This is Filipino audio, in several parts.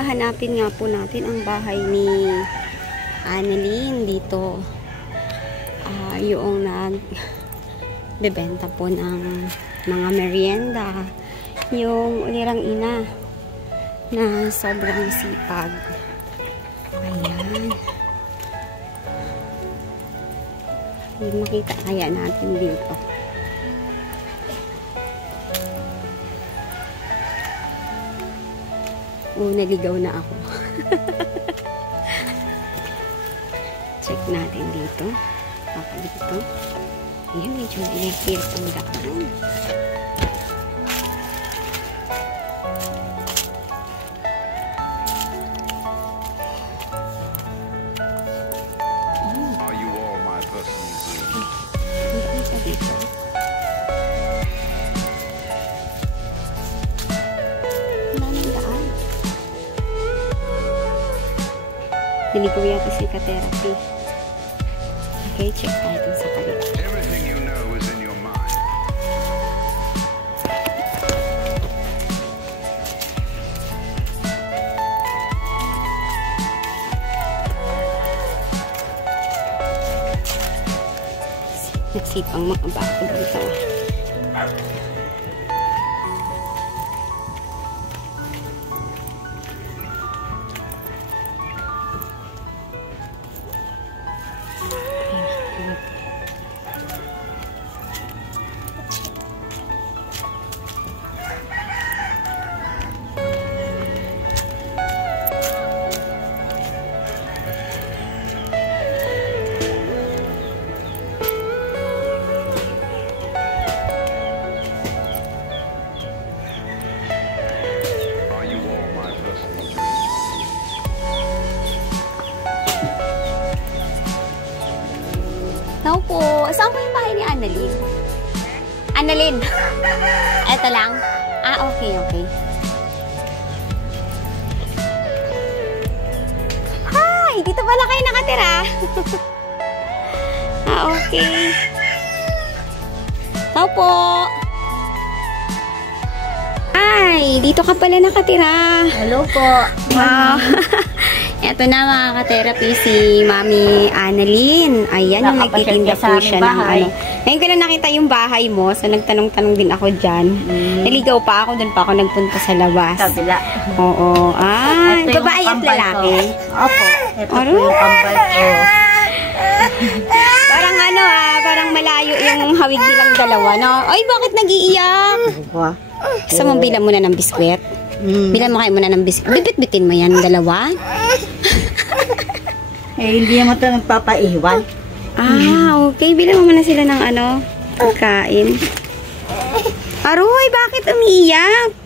hahanapin nga po natin ang bahay ni Annalyn dito. Yung nagbebenta po ng mga merienda. Yung ulirang ina na sobrang sipag. Ayan. Hindi makita kaya natin dito. Naligaw na ako. Check natin dito. Baka dito. Ayan, medyo electric ang daan. Are you all my personal dreams? Ano pa dito? Niligaw yata si ka-therapy. Okay, check tayo dun sa kalita. Everything you know is in your mind. Nagsipang mga bako dito. Tao po. Saan po yung bahay ni Annalyn? Annalyn? Eto lang? Okay, okay. Hi! Dito pala kayo nakatira. Okay. Tao po. Hi! Dito ka pala nakatira. Hello po. Wow. Eto na mga ka-therapy, si Mami Annalyn. Ayan, yung nagtitinda po siya ng ano. Ngayon ko na nakita yung bahay mo, so nagtanong-tanong din ako dyan. Naligaw pa ako, doon pa ako nagpunta sa labas. Kabila. Oo. Babae at lalaki. Opo. Ito po yung kambal ko. Parang ano parang malayo yung hawig nilang dalawa, no? Ay, bakit nag-iiyak? Gusto mong bilang muna ng biskwit? Bilang mo kayo muna ng biskwit. Bibit-bitin mo yan, dalawa? Hindi naman ito nagpapaiwan. Okay. Bilang mo muna sila ng ano, pagkain. Aroy, bakit umiiyak?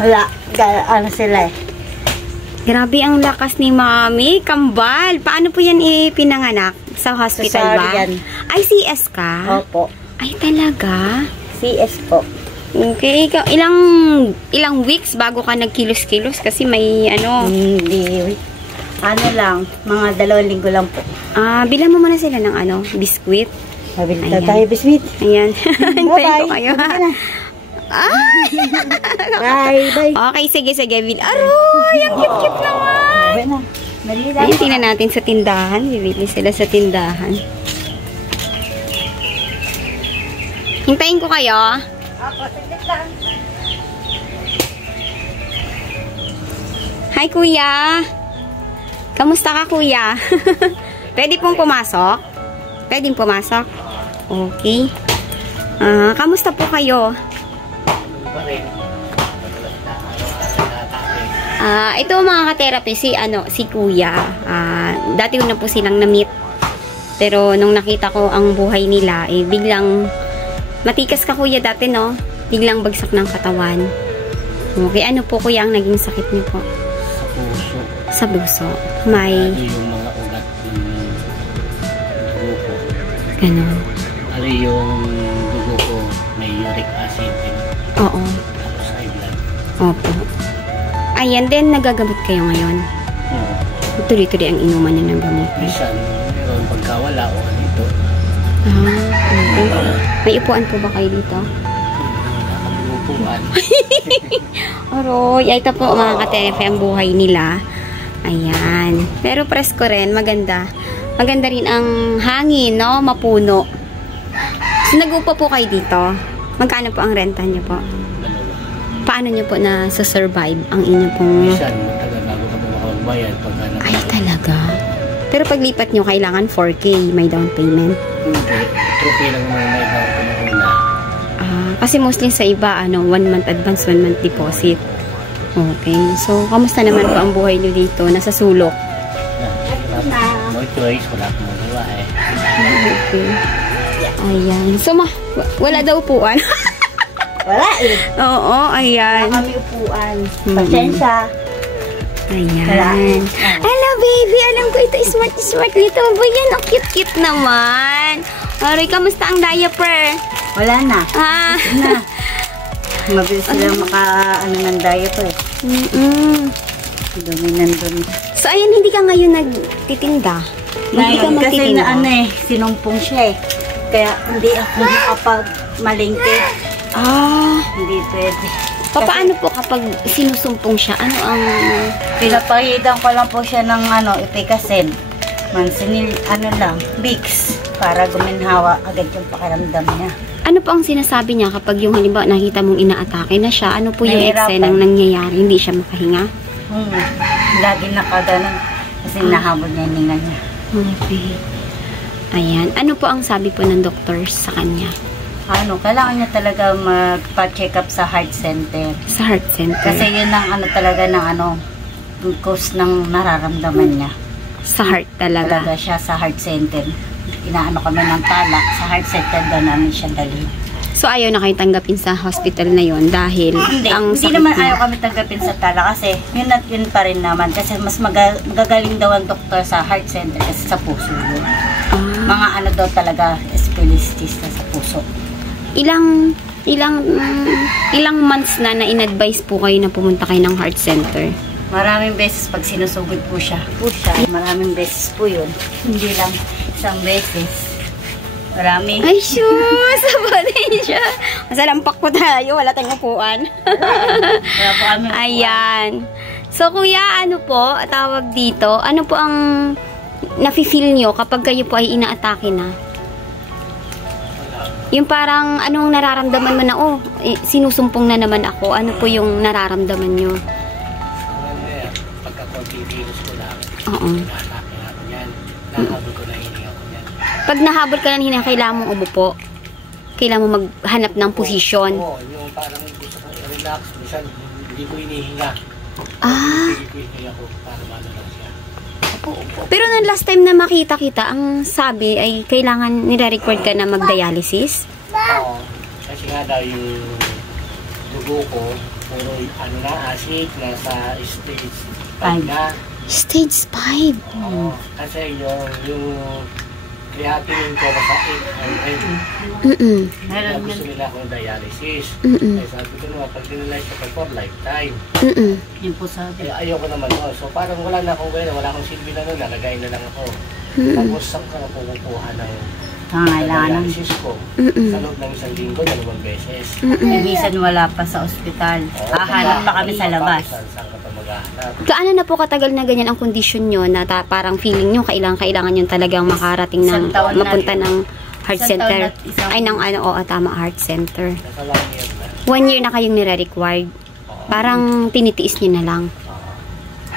Hala, ano sila eh. Grabe ang lakas ni Mami. Kambal. Paano po yan ipinanganak? Sa hospital ba? Ay, CS ka? Opo. Ay, talaga? CS po. Okay. Ilang weeks bago ka nagkilos-kilos? Kasi may ano... Hindi. Ano lang, mga 2 linggo lang po. Bilang mo muna sila ng ano, biskwit. Mabilita tayo, biskwit. Ayan. Hintayin ko kayo. Bye. Okay, sige. Aroy, ang cute-cute naman. Ayun, tingnan natin sa tindahan. Bibili sila sa tindahan. Hintayin ko kayo. Hi, kuya. Kamusta ka, kuya? Pwede pong pumasok? Pwede pumasok? Okay. Kamusta po kayo? Ito mga ka-therapy, si kuya. Dati ko na po silang na-meet. Pero nung nakita ko ang buhay nila, biglang matikas ka kuya dati, no? Biglang bagsak ng katawan. Okay, ano po kuya ang naging sakit niyo po? Sa puso. Sa buso. May... Ano yung mga ugat ng dugo ko. Ganon. Ano yung dugo ko, may uric acid din. Oo. Tapos high blood. Opo. Ayan din, nagagamot kayo ngayon. Oo. Tuloy-tuloy ang inuman niyo ng gamot. Minsan, meron pagkawala o ano ito. Okay. May upuan po ba kayo dito? Nakabulog. upuan. Aroy, ay ito po mga katerepe ang buhay nila. Ayan. Pero presko rin, maganda. Maganda rin ang hangin, no? Mapuno. So, nag-upo po kayo dito. Magkano po ang renta niyo po? Dalawa. Paano niyo po na survive ang inyo pong... Minsan, matagal bago ka pa makapagbayad pagka Ay, talaga? Pero paglipat nyo, kailangan 4K, may down payment. Hindi. Trophy lang naman may down payment una. Kasi mostly sa iba, 1 month advance, 1 month deposit. Okay. So, kamusta naman po ang buhay nyo dito? Nasa sulok? No choice, wala akong magawa eh. Okay. Ayan. So, wala daw upuan. Wala eh. Oo, ayan. Wala kami upuan. Pasensya. Ayan. Hello, baby. Alam ko ito smart dito. Ba yan? Ang cute-cute naman. Aray, kamusta ang diaper? Wala na. Na. Mabilis sila ng diaper. Dumi nandun. So, ayan, hindi ka ngayon nagtitinda. Hindi ka Kasi magtitinda. sinumpong siya eh. Kaya hindi ako makapag-malingke. Hindi pwede. Paano po kapag sinusumpong siya? Ano ang... Pinapahidan ko lang po siya ng Epikasen. Mansinil, Vicks. Para guminhawa agad yung pakiramdam niya. Ano po ang sinasabi niya kapag yung halimbawa nakita mong inaatake na siya? Ano po yung Nahihirapan. eksenang nangyayari? Hindi siya makahinga? Lagi nakaganon. Kasi nahabol niya yung hininga niya. Okay. Ayan. Ano po ang sabi po ng doctors sa kanya? Kailangan niya talaga magpa-check up sa heart center. Sa heart center? Kasi yun ang talaga ng cause ng nararamdaman niya. Sa heart talaga? Talaga siya sa heart center. Inaano kami ng talak. Sa heart center daw namin siya dali. So, ayaw na kayo tanggapin sa hospital na yon dahil Hindi sakit naman niya. ayaw kami tanggapin sa talak kasi yun at yun pa rin naman. Kasi mas magagaling daw ang doktor sa heart center kasi sa puso yun. Mga daw talaga specialist sa puso. Ilang months na in-advise po kayo na pumunta kayo ng heart center? Maraming beses pag sinusugod po siya. Maraming beses po yun. Hindi lang isang beses. Marami. Ay, shoes! Sabatin siya. Masalampak po tayo. Wala tayong upuan. Wala po kami. Ayan. So, kuya, ano po, tawag dito, ano po ang nafe-feel nyo kapag kayo po ay inaatake na? Yung parang, anong nararamdaman mo na, sinusumpong na naman ako. Ano po yung nararamdaman nyo? Pagka-virus ko lang, Oo. naatake na ako yan. Nahabol ko na hininga ko yan. Pag nahabol ka na hininga, kailangan mong umupo. Kailangan mo maghanap ng posisyon. Oo, yung parang gusto ko i-relax. Minsan, hindi ko hinihinga. Hindi ko hinihinga ko para maano lang siya. Pero nung last time na makita kita, ang sabi ay kailangan nire-record ka na mag-dialysis? Oo. Kasi nga daw yung dugo ko, puro acid, nasa stage 5 na. Stage 5? Oo. Kasi yung creatinine ko nasa 800. Kaya gusto nila ako ng dialysis. Kaya sabi ko naman, pag dinalize ko for lifetime. Yun po sabi. Kaya ayoko naman nun. So parang wala na akong gawin, wala akong silbi na nun, nalagay na lang ako. Tapos saan ka pupukuha ng dialysis ko? Sa loob ng 1 linggo, 2 beses. Minsan wala pa sa ospital. Hahanap pa kami sa labas. Saan ka pa maghahanap? Gaano na po katagal na ganyan ang kondisyon nyo na parang feeling nyo kailangan nyo talagang makarating ng Isang taon na mapunta rin. ng heart Isang center? taon na isang- Ay, tama, heart center. Nasa 1 year na. 1 year na kayong nire-required. Parang tinitiis nyo na lang.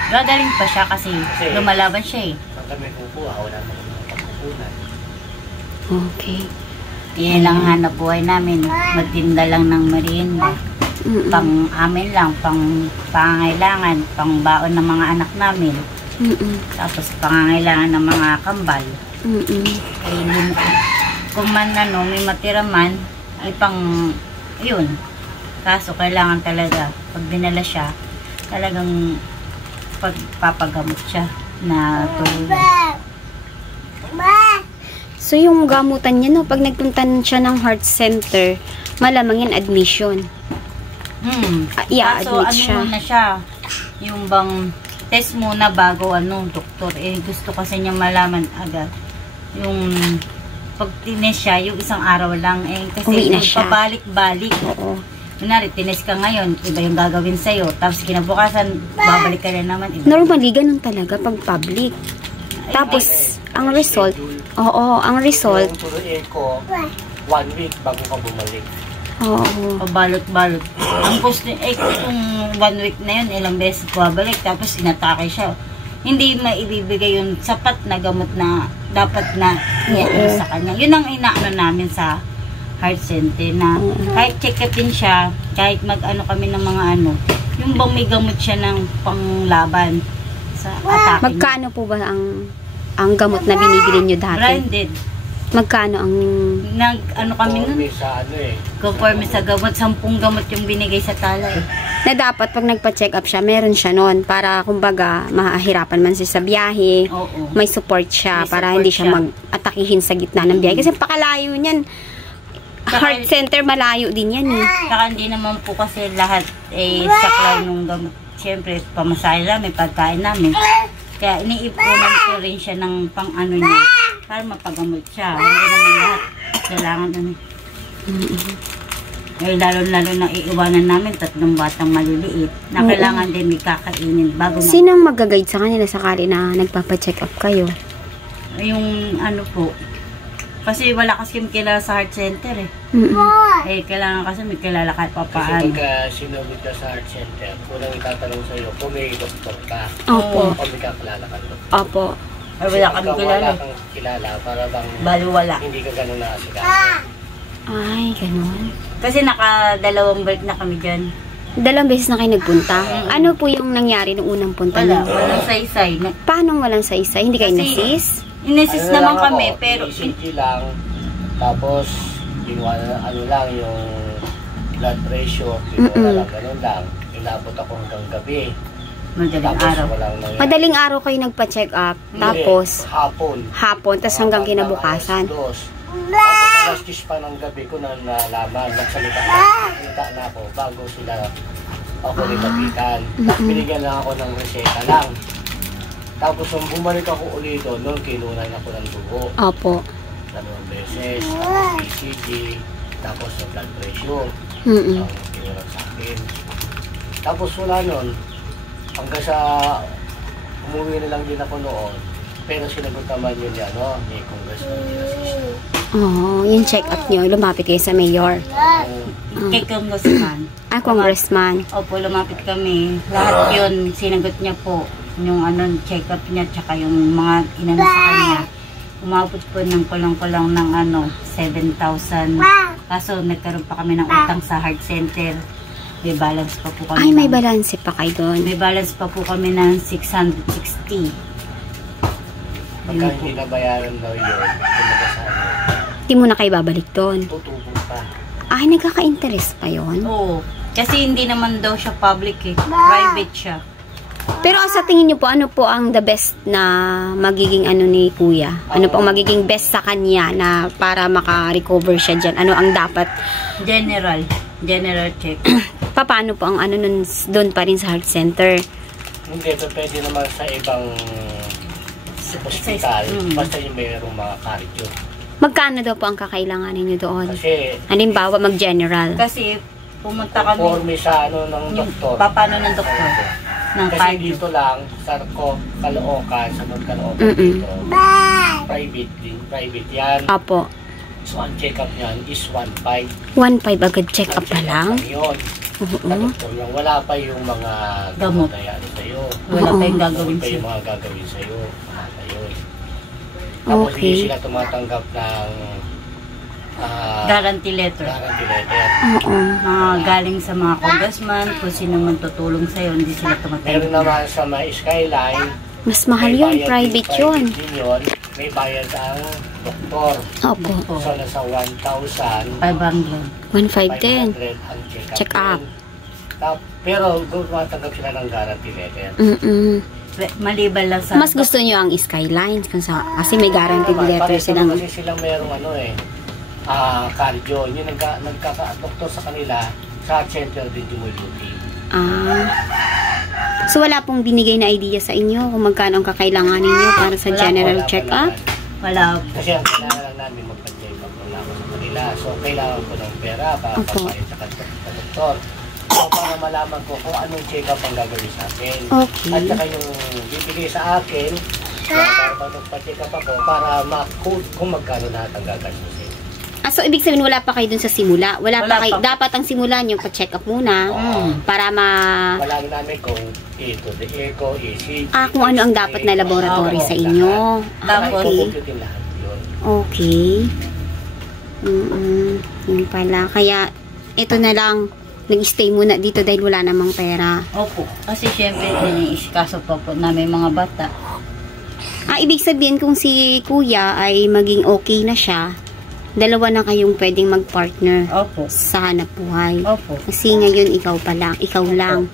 Gagaling pa siya kasi lumalaban siya eh. Saan kami kukuha? Wala naman mga pagkukunan. Okay. Yan lang hanap buhay namin. Magtinda lang ng merienda. Pang amin lang, pang pangangailangan, pang baon ng mga anak namin. Tapos pangangailangan ng mga kambal. Kung man may matira man, ay pang yun. Kaso kailangan talaga, pag dinala siya, talagang pagpapagamot siya na tulad. So, yung gamutan niya, no, pag nagpunta siya ng heart center, malamang yan admission. Kaso I-admit siya. muna siya, yung bang test muna bago doktor. Gusto kasi niya malaman agad. Yung pag tinest siya, yung isang araw lang kasi Uwi na siya. pabalik-balik. Oo. Kunwari, tinis ka ngayon, iba yung gagawin sa'yo. Tapos kinabukasan, babalik ka na naman. Iba. Normally, ganun talaga pag public. Tapos, ang result, ang result, Yung turuin ko, 1 week bago ka bumalik. oo. Pabalot-balot. Ang post kung 1 week na yun, ilang beses babalik. Tapos inatake siya. Hindi maibibigay yung sapat na gamot na dapat na iyan sa kanya. Yun ang inaano namin sa heart center na kahit check-upin siya, kahit mag-ano kami ng mga ano, yung bang may gamot siya ng panglaban sa atake. Magkano po ba ang gamot na binibili nyo dati? Branded. Magkano ang... Ano kami nun? Conforme sa ano eh. Conforme sa gamot. 10 gamot yung binigay sa talay. Na dapat pag nagpa-check up siya, meron siya noon para kumbaga mahirapan man siya sa biyahe. Oo. May support siya May para support hindi siya siya. mag-atakihin sa gitna ng biyahe. Kasi pakalayo niyan. Heart center, malayo din yan eh. Saka hindi naman po kasi lahat saklaw nung gamot. Siyempre, pamasahe namin, pagkain namin. Kaya iniipunan ko rin siya ng pang-ano niya para mapagamot siya. Hindi naman lahat kailangan ano. Eh, lalo-lalo na iiwanan namin 3 batang maliliit na kailangan din may kakainin bago na. Sinong mag-guide sa kanila sakali na nagpapa-check up kayo? Yung ano po, kasi wala kasi kilala sa heart center eh. Eh, kailangan kasi may kilala kahit pa Kasi paano. pagka sinubit ka sa heart center, unang itatanong sa'yo kung may doktor ka. Opo. Kung may kakilala ka doon. Opo. Ay, wala kami Ikaw kilala. Wala kang kilala para bang Baliwala. hindi ka ganun nakasigaso. Ay, ganun. Kasi naka-2 break na kami dyan. 2 beses na kayo nagpunta. Ano po yung nangyari nung unang punta Wala, niyo? walang saysay. Paano walang sa isa? Hindi kayo Kasi- nasis? Inesis Ano naman lang kami, ako, pero ECG lang, tapos ginawa na ano lang yung blood pressure, ginawa lang ganun lang. Inabot ako hanggang gabi. madaling Tapos araw. walang nangyari. Madaling araw kayo nagpa-check up. Hindi, Tapos, hapon, tapos hanggang kinabukasan. Tapos alas 10 pa ng gabi ko na nalaman, nagsalita na ako bago sila ako nilapitan. Tapos binigyan lang ako ng reseta lang. Tapos nung bumalik ako ulit doon, noon kinunan ako ng dugo. Opo. 2 beses, tapos ECG, tapos yung blood pressure. Mm-mm. Ang kinunan sa akin. Tapos wala nun, hanggang sa umuwi na lang din ako noon. Pero sinagot naman yun ni Congressman Dinasisi. Oo, yung check up niyo, lumapit kayo sa mayor. Kay Congressman. Congressman. Opo, lumapit kami. Lahat yun, sinagot niya po. Yung check-up niya, tsaka yung mga inano sa kanya. Umabot po ng kulang-kulang ng 7,000. Kaso nagkaroon pa kami ng utang sa heart center. May balance pa po kami. Ay, may balance pa kayo doon. May balance pa po kami ng 660. Pagka hindi nabayaran daw yun, kumbaga sa ano, Hindi mo na kayo babalik doon. tutubo pa. Ay, nagkaka-interest pa yon. Oo. Kasi hindi naman daw siya public eh. Private siya. Pero sa tingin niyo po, ano po ang the best na magiging ni Kuya? Ano po ang magiging best sa kanya na para maka-recover siya dyan? Ano ang dapat? General check. Paano po ang nun doon pa rin sa heart center? Hindi, pwede naman sa ibang hospital, basta yung mayroong mga cardio. Magkano daw po ang kakailanganin niyo doon? Kasi, Halimbawa, mag-general. Kasi pumunta kami conforme sa ng yung doktor. papano ng doktor ng Kasi cardio. dito lang, sa Caloocan, sa North Caloocan dito, private yan. Opo. So, ang check-up niyan is 1.5. 1.5 agad check up pa lang? Yun. Sa Oo. doktor lang. Wala pa yung mga Gamot. na yan sa'yo. Wala pa yung Wala gagawin pa siya. yung mga gagawin sa'yo. Wala pa yun. Tapos Okay. hindi sila tumatanggap ng Guarantee letter. guarantee letter. Oo. Mga galing sa mga congressman, kung sino man tutulong sa'yo, hindi sila Meron tumatanggap. naman sa may Skyline, Mas mahal may yun. bayad Private din, yun. din yun. May bayad ang doktor. Opo. So, nasa 1,500 500. 1.5 din. ang check-up. Check up. din. Pero tumatanggap sila ng guarantee letter. Maliban lang sa... Mas gusto nyo ang Skyline kasi may guaranteed letter Pareho silang. Kasi silang merong cardio. Yung nagkaka-doktor sa kanila, sa center din dumuluti. So wala pong binigay na idea sa inyo kung magkano ang kakailanganin niyo para sa general Wala pa check-up? naman. Wala po. Kasi ang kailangan lang namin magpa-check up muna ako sa kanila. So, kailangan ko ng pera para Opo. pagpahit sa doktor. So, para malaman ko kung anong check up ang gagawin sa akin. Okay. At saka yung bibigay sa akin, para magpa-check up ako, para ma-code kung magkano lahat ang gagastusin. So ibig sabihin wala pa kayo dun sa simula. Wala Wala pa kayo. pa. Dapat ang simula nyo pa-check up muna para Malaman namin kung ito, the echo, ECG. kung ano ang dapat na laboratory Opo, sa inyo. Tapos, Okay. Pupututin lahat yun. Okay. Yun pala. Kaya ito na lang. Nag-stay muna dito dahil wala namang pera. opo. Kasi syempre, iniiskaso pa po namin mga bata. Ibig sabihin kung si kuya ay maging okay na siya, dalawa na kayong pwedeng mag-partner Opo. sa hanap buhay. Opo. Kasi ngayon ikaw lang.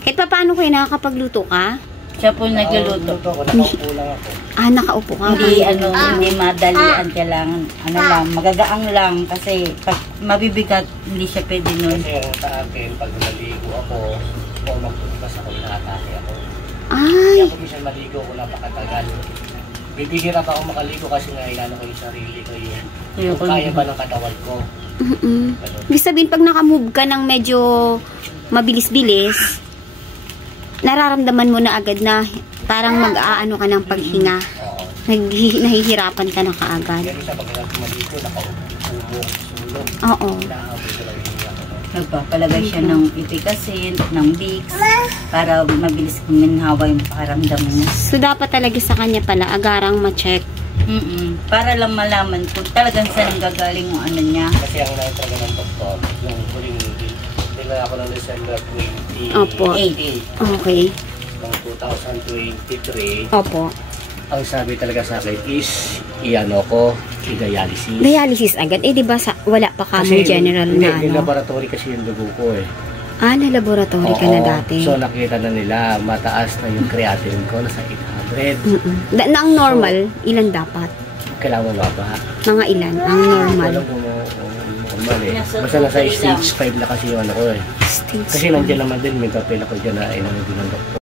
Kahit pa paano kayo nakakapagluto ka? Siya po nagluluto. Luto ako, nakaupo lang ako. Nakaupo ka. Hindi madalian, kailangan, lang, magagaang lang, kasi pag mabibigat, hindi siya pwede nun. Kasi yung sa akin, pag naligo ako, o magtutukas ako, inaatake ako. Ay, Kaya kung minsan maligo ako napakatagal. Bibihira pa ako makaligo kasi nailano ko yung sarili ko yung kung kaya ba ng katawan ko. Ganun. ibig sabihin pag nakamove ka ng medyo mabilis-bilis, nararamdaman mo na agad na parang mag-aano ka ng paghinga. Oo. Nahihirapan ka na kaagad. Kaya minsan pag maligo, nakaupo, sulong. Oo. Inaabot ko lang yung ako. Nagpapalagay siya ng ipikasin, ng Vicks, para mabilis kuminhawa yung pakaramdam niya. So, dapat talaga sa kanya pala, agarang ma-check. Para lang malaman kung talagang saan gagaling yung ano niya. Kasi ang naitaga ng doktor, yung huling dinala ako ng December 28 Opo. Okay. ng 2023, Opo. ang sabi talaga sa akin is i-dialysis. Dialysis agad. Di ba wala pa kamong general hindi, na Hindi, ano? laboratory kasi yung dugo ko eh. Na laboratory ka na dati. So nakita na nila, mataas na yung creatinine ko, nasa 800. Na ang normal, ilan dapat? Kailangan mababa. Mga ilan? Ang normal. Walang normal eh. Basta nasa stage 5 na kasi yung ano ko eh. Stage Kasi nandiyan naman din, may papel ako dyan na inano din ng doktor.